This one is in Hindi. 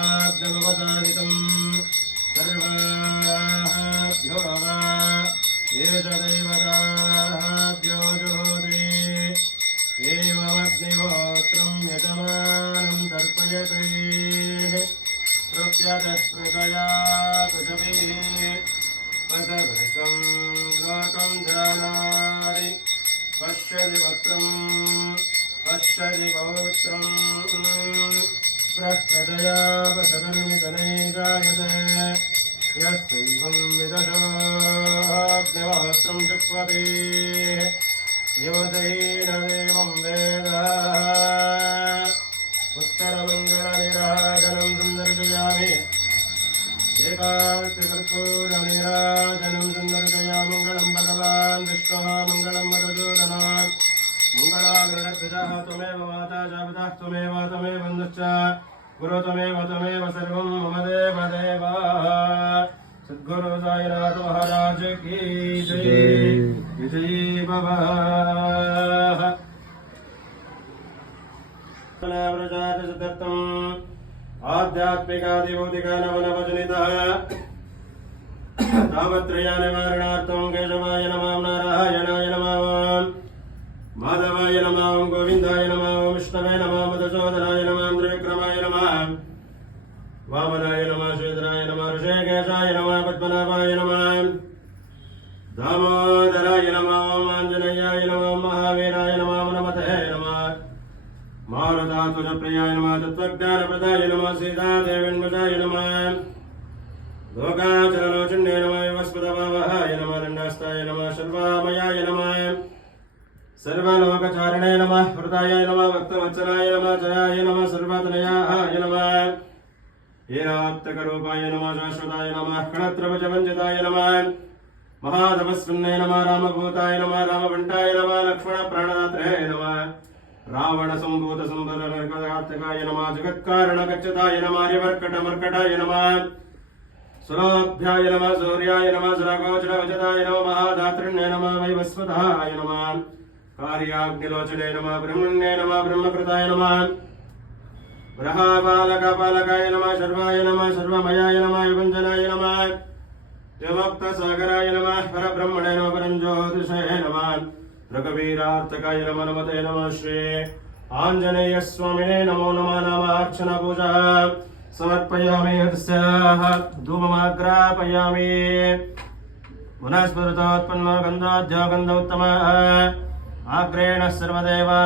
ऐन्द्राग्नमवतारितं सर्वाभ्यो वा एष दैवताभ्यो जुहोति एवमग्निहोत्रं यजमानं तर्पयते प्रत्यतः प्रजया पृथिवीः पदभृतं लोकं जानाति पश्यति वक्त्रं पश्यति पौत्रं प्रजया पशदनुमितनैकायते यस्यैवं विदधोऽग्निहोत्रं जुह्वति युवतेन देवं वेद उत्तरमङ्गलनिराजनं सुन्दर्जयामि एकाग्रकर्पूरनिराजनं सुन्दर्जया मङ्गलं भगवान् विष्णुः मङ्गलं मधुसूदनः मङ्गलाग्रणध्वजः त्वमेव माता च पिता त्वमेव त्वमेव बन्धुश्च गुरु त्वमेव सर्वं मम देव देव सद्गुरु साईनाथ महाराज की जय विजयी भव आध्यात्मिकादिभौतिकानवनवजनितः तावत्रयानिवारणार्थं केशवाय नमः नारायणाय नमः माधवाय नमः गोविन्दाय नमः विष्णवे नमः मधुसूदनाय नमः त्रिविक्रमाय नमः वामनाय नमः श्रीधराय नमः ऋषिकेशाय नमः पद्मनाभाय नमः दामोदराय नमः आञ्जनेयाय नमः महावीराय नमः नमते नमः मारुतात्मजप्रियाय नमः तत्त्वज्ञानप्रदाय नमः सीतादेवीन्वजाय नमः लोकाचललोचन्ये नमः वस्पदभावहाय नमः दण्डास्ताय नमः सर्वामयाय नमः सर्वलोकचारिणे नमः हृदाय नमः भक्तवत्सलाय नमः जयाय नमः सर्वतनयाय नमः हीरात्तकरूपाय नमः शाश्वताय नमः कणत्रवचवञ्जिताय नमः महातपस्विन्ने नमः रामभूताय नमः रामभण्टाय नमः लक्ष्मणप्राणदात्रे नमः रावणसम्भूतसम्भरकाय नमः जगत्कारणगच्छताय नमः हरिवर्कटमर्कटाय नमः सुराभ्याय नमः सूर्याय नमः सुरगोचरवचताय नमः महाधात्रिण्ये नमः वैवस्वताय नमः कार्याग्निलोचने नमः ब्रह्मण्ये नमः ब्रह्मकृताय नमः ब्रह्मपालकाय नमः शर्वाय नमः सर्वमयाय नमः विभञ्जनाय नमः विमुक्तसागराय नमः परब्रह्मणे नमः परञ्ज्योतिषे नमः रघुवीरार्तकाय नमः नमते नमः श्री आञ्जनेयस्वामिने नमो नमः नामार्चना पूजा समर्पयामि यस्याः धूपमाग्रापयामि पुनः स्फुरतोत्पन्नो गन्धोऽध्यो गन्धोत्तमः आग्रेण सर्वदेवानां